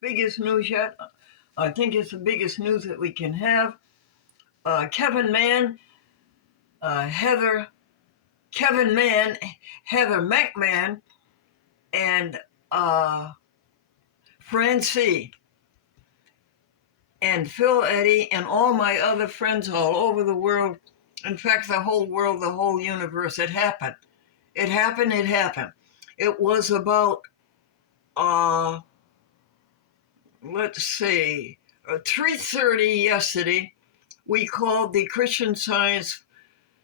Biggest news yet. I think it's the biggest news that we can have. Kevin Mann, Heather, Kevin Mann, Heather McMahon, and uh, Francie, and Phil Eddy, and all my other friends all over the world. In fact, the whole world, the whole universe. It happened. It happened. It happened. It was about, uh, let's see, 3:30 yesterday. We called the Christian Science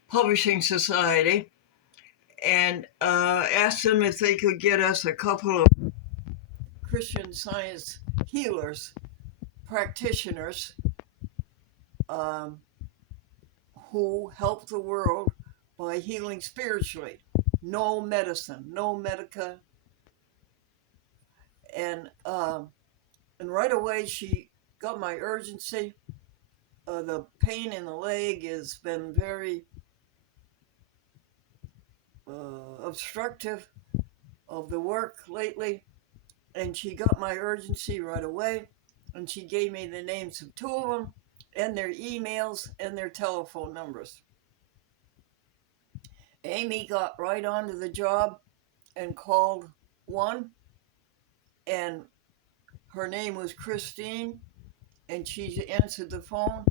Publishing Society and asked them if they could get us a couple of Christian Science healers, practitioners, um, who help the world by healing spiritually. No medicine, no medica. And, and right away she got my urgency. The pain in the leg has been very obstructive of the work lately, and she got my urgency right away, and she gave me the names of two of them and their emails and their telephone numbers. Amy got right onto the job and called one, and her name was Christine, and she answered the phone,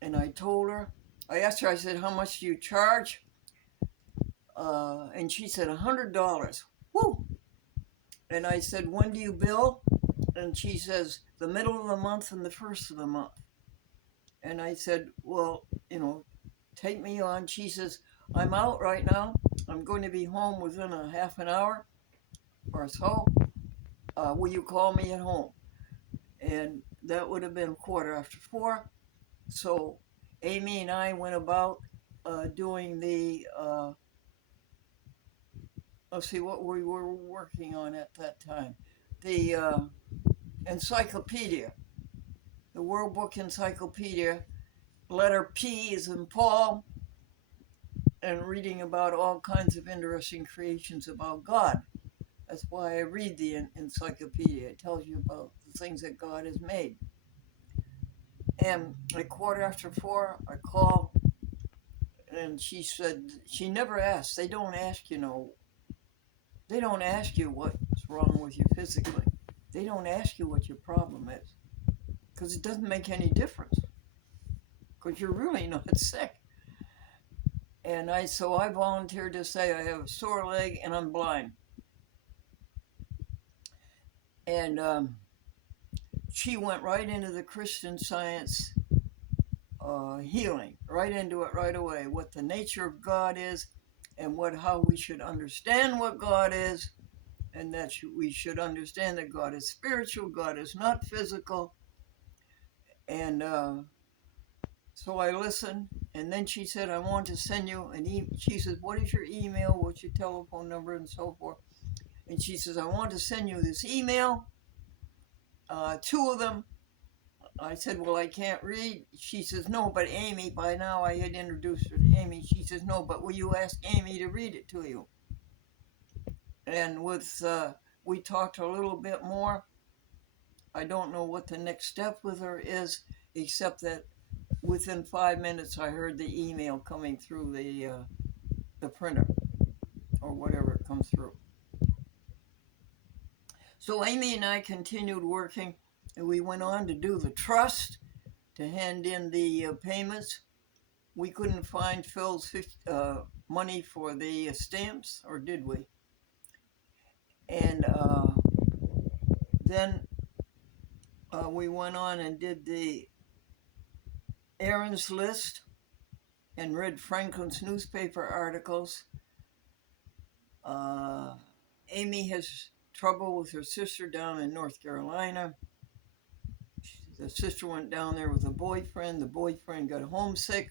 and I told her, I asked her, I said, how much do you charge? And she said, $100. Woo! And I said, when do you bill? And she says, the middle of the month and the first of the month. And I said, well, take me on. She says, I'm out right now. I'm going to be home within a half an hour or so. Will you call me at home? And that would have been 4:15. So Amy and I went about doing the, let's see what we were working on at that time. The encyclopedia, the World Book Encyclopedia. Letter P is in Paul, and reading about all kinds of interesting creations about God. That's why I read the encyclopedia. It tells you about the things that God has made. And at 4:15, I called, and she said, she never asked. They don't ask, they don't ask you what's wrong with you physically. They don't ask you what your problem is, because it doesn't make any difference, because you're really not sick. And so I volunteered to say I have a sore leg and I'm blind. And she went right into the Christian Science healing, right into it right away, what the nature of God is, and how we should understand what God is, and that we should understand that God is spiritual, God is not physical. And so I listened, and then she said, I want to send you an email. She says, what is your email, what's your telephone number, and so forth. And she says, I want to send you this email, two of them. I said, well, I can't read. She says, no, but Amy, by now I had introduced her to Amy. She says, no, but will you ask Amy to read it to you? And we talked a little bit more. I don't know what the next step with her is, except that within 5 minutes I heard the email coming through the printer, or whatever it comes through. So Amy and I continued working, and we went on to do the trust, to hand in the payments. We couldn't find Phil's money for the stamps, or did we? And then we went on and did the errands list and read Franklin's newspaper articles. Amy has trouble with her sister down in North Carolina. The sister went down there with a boyfriend. The boyfriend got homesick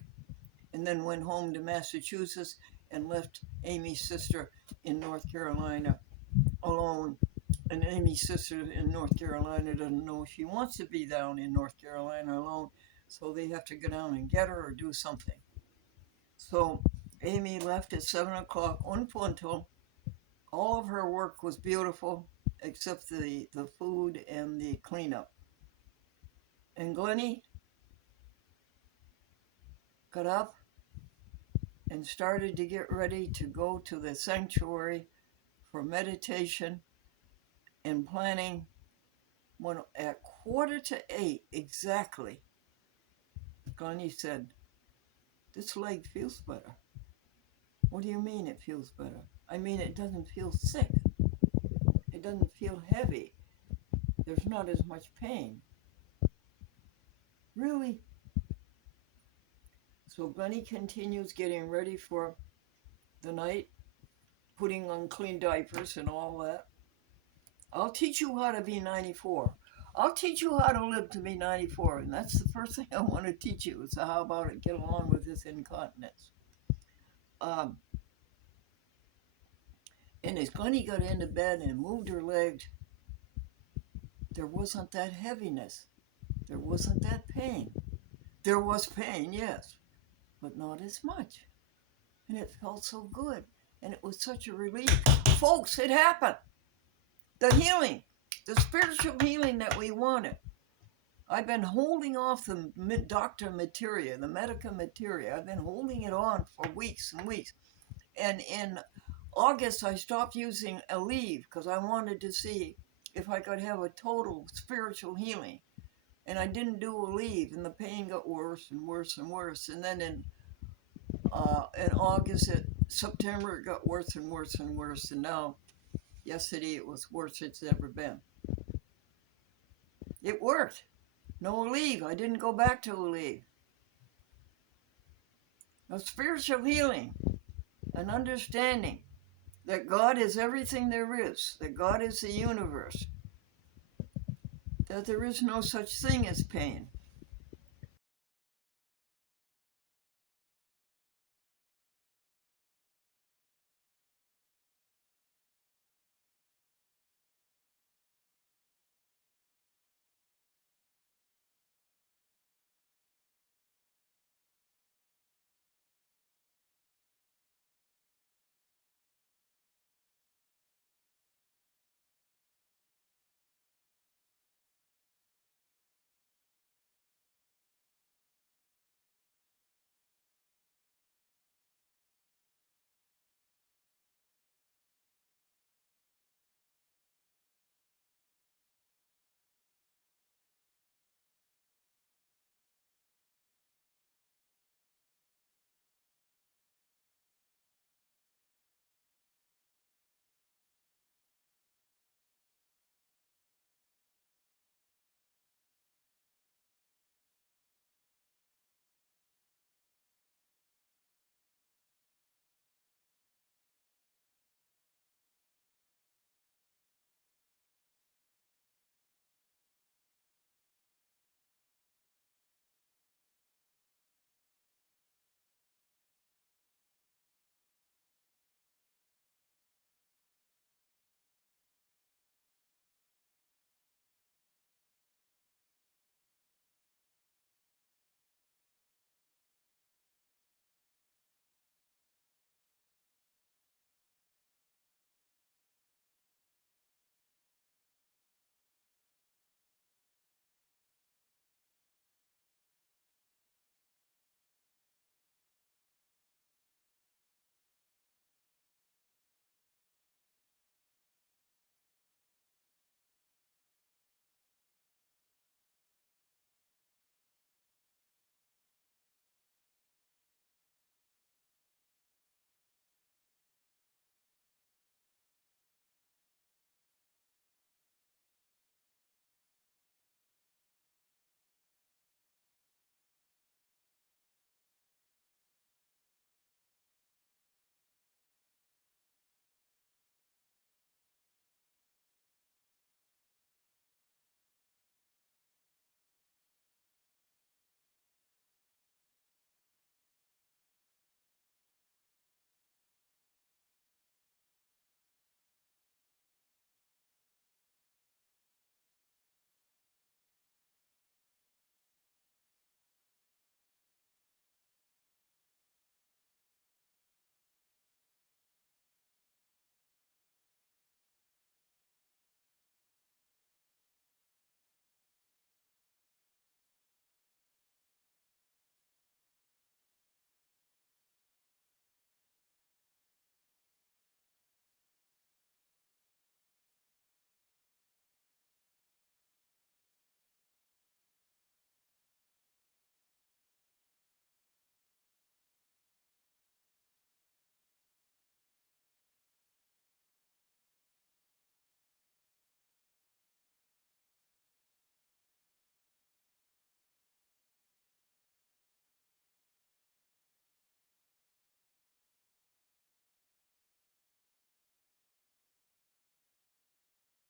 and then went home to Massachusetts and left Amy's sister in North Carolina alone. And Amy's sister in North Carolina doesn't know she wants to be down in North Carolina alone, so they have to go down and get her or do something. So Amy left at 7 o'clock un punto. All of her work was beautiful, except the food and the the cleanup. And Glennie got up and started to get ready to go to the sanctuary for meditation and planning. When at 7:45 exactly, Glennie said, "This leg feels better." "What do you mean it feels better?" "I mean it doesn't feel sick. It doesn't feel heavy. There's not as much pain." "Really?" So Glennie continues getting ready for the night, putting on clean diapers and all that. "I'll teach you how to be 94. I'll teach you how to live to be 94. And that's the first thing I want to teach you, is how about it get along with this incontinence. And as Glennie got into bed and moved her legs, there wasn't that heaviness. There wasn't that pain. There was pain, yes, but not as much. And it felt so good. And it was such a relief. Folks, it happened. The healing, the spiritual healing that we wanted. I've been holding off the doctor materia, the medical materia. I've been holding it on for weeks and weeks. And in August, I stopped using Aleve because I wanted to see if I could have a total spiritual healing. And I didn't do Aleve, and the pain got worse and worse and worse. And then in August, September, it got worse and worse and worse. And now, yesterday, it was worse it's ever been. It worked. No Aleve. I didn't go back to Aleve. A spiritual healing, an understanding that God is everything there is, that God is the universe, that there is no such thing as pain.